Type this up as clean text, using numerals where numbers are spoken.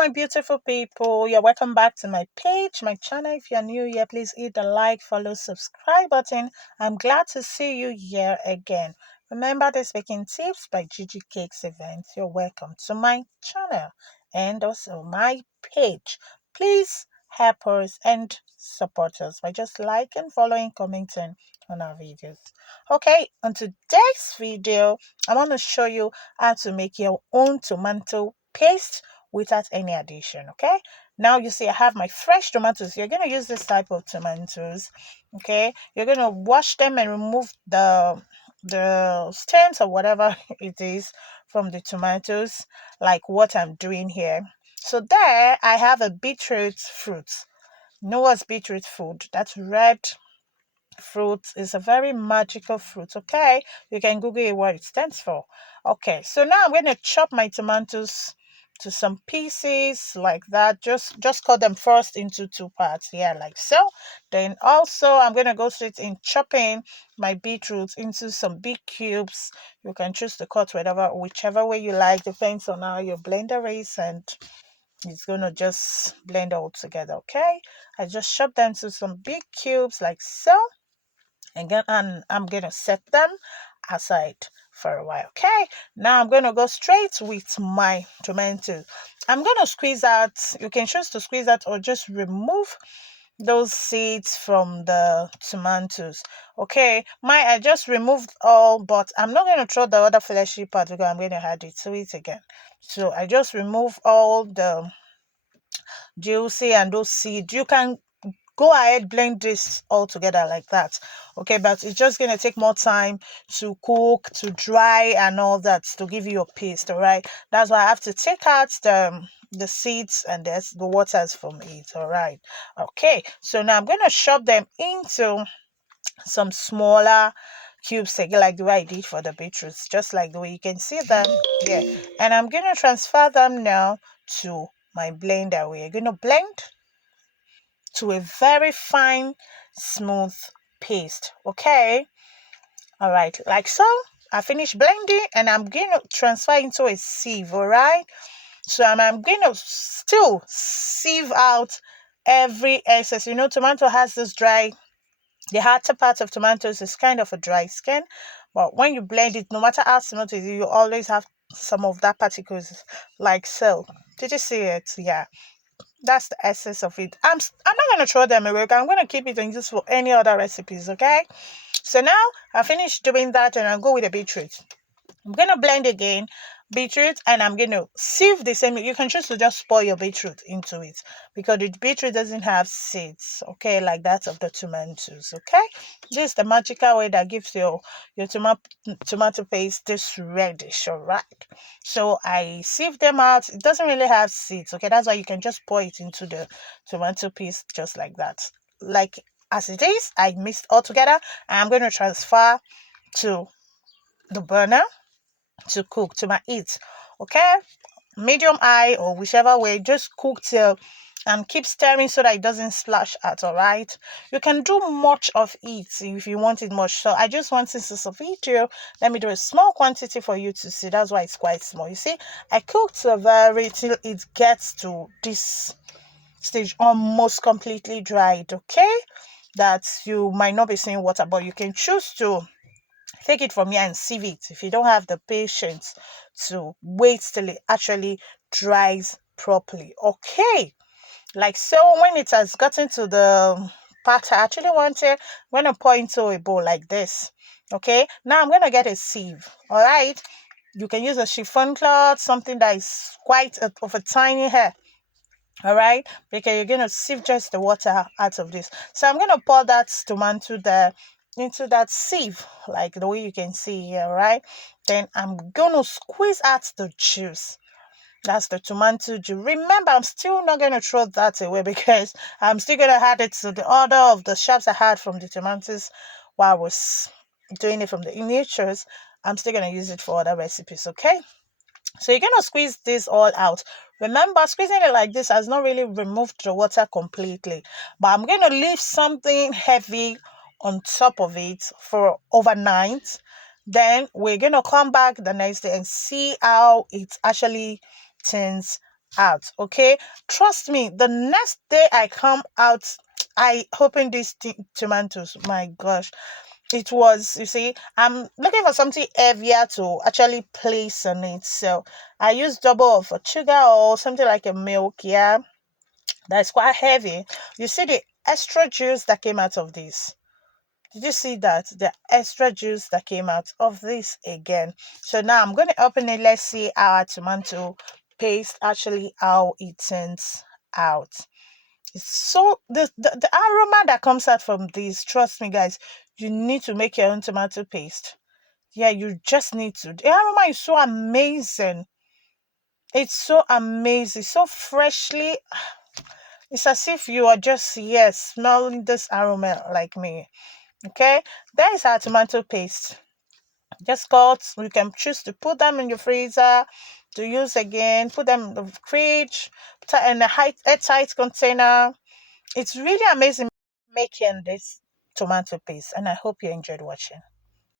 my beautiful people. You're welcome back to my page, my channel. If you're new here, please hit the like, follow, subscribe button. I'm glad to see you here again. Remember this baking tips by Gigi Cakes Events. You're welcome to my channel and also my page. Please help us and support us by just liking, following, commenting on our videos. Okay, on today's video, I want to show you how to make your own tomato paste without any addition. Okay, now you see I have my fresh tomatoes. You're going to use this type of tomatoes. Okay, you're going to wash them and remove the stems or whatever it is from the tomatoes, like what I'm doing here. So there I have a beetroot fruit. You know what's beetroot fruit? That's red fruit. Is a very magical fruit. Okay, you can google it what it stands for. Okay, so now I'm going to chop my tomatoes to some pieces like that. Just cut them first into two parts, yeah, like so. Then also I'm going to go straight in chopping my beetroot into some big cubes. You can choose to cut whichever way you like, depends on how your blender is, and it's gonna just blend all together. Okay, I just chop them to some big cubes like so, and I'm gonna set them aside for a while. Okay, now I'm gonna go straight with my tomato. I'm gonna squeeze out. You can choose to squeeze out or just remove those seeds from the tomatoes. Okay, I just removed all, but I'm not going to throw the other fleshy part because I'm going to add it to it again. So I just remove all the juicy and those seeds. You can go ahead, blend this all together like that. Okay, but it's just going to take more time to cook, to dry and all that to give you a paste. All right, that's why I have to take out the seeds and the waters from it. All right, okay, so now I'm going to chop them into some smaller cubes again, like the way I did for the beetroots, just like the way you can see them here. And I'm going to transfer them now to my blender. We're going to blend to a very fine, smooth paste. Okay, all right, like so. I finished blending and I'm going to transfer into a sieve. All right, so I'm going to still sieve out every excess. You know, tomato has this dry, the harder part of tomatoes is kind of a dry skin, but when you blend it, no matter how smooth it is, you always have some of that particles like so. Did you see it? Yeah, that's the essence of it. I'm not going to throw them away. I'm going to keep it and use for any other recipes. Okay, so now I finished doing that and I'll go with the beetroot. I'm going to blend again beetroot and I'm going to sieve the same. You can choose to just pour your beetroot into it because the beetroot doesn't have seeds, okay, like that of the tomatoes. Okay, just the magical way that gives your tomato paste this reddish. All right, so I sieve them out. It doesn't really have seeds, okay, that's why you can just pour it into the tomato paste just like that, like as it is. I mixed all together and I'm going to transfer to the burner to cook to my heat. Okay, medium high or whichever way, just cook till and keep stirring so that it doesn't splash out. All right, you can do much of it if you want it much, so I just want, since it's a video, let me do a small quantity for you to see. That's why it's quite small. You see, I cooked till it gets to this stage, almost completely dried. Okay, that you might not be seeing water, but you can choose to take it from here and sieve it if you don't have the patience to wait till it actually dries properly. Okay, like so. When it has gotten to the part I actually wanted, I'm going to pour into a bowl like this. Okay, now I'm going to get a sieve. All right, you can use a chiffon cloth, something that is quite of a tiny hair. All right, because you're going to sieve just the water out of this. So I'm going to pour that tomato there into that sieve, like the way you can see here. Right, then I'm going to squeeze out the juice. That's the tomato juice. Remember, I'm still not going to throw that away because I'm still going to add it to the order of the shops I had from the tomatoes while I was doing it from the miniatures. I'm still going to use it for other recipes. Okay, so you're going to squeeze this all out. Remember, squeezing it like this has not really removed the water completely, but I'm going to leave something heavy on top of it for overnight. Then we're going to come back the next day and see how it actually turns out. Okay, trust me, the next day I come out, I opened these tomatoes. My gosh, it was, you see, I'm looking for something heavier to actually place on it, so I used double of a sugar or something like a milk. Yeah, that's quite heavy. You see the extra juice that came out of this. Did you see that? The extra juice that came out of this again. So now I'm going to open it. Let's see our tomato paste actually how it turns out. It's so the aroma that comes out from this, trust me guys, you need to make your own tomato paste. Yeah, you just need to. The aroma is so amazing. It's so amazing, so freshly. It's as if you are just, yes, smelling this aroma like me. Okay, there is our tomato paste. Just cut. You can choose to put them in your freezer to use again. Put them in the fridge, in a airtight container. It's really amazing making this tomato paste, and I hope you enjoyed watching.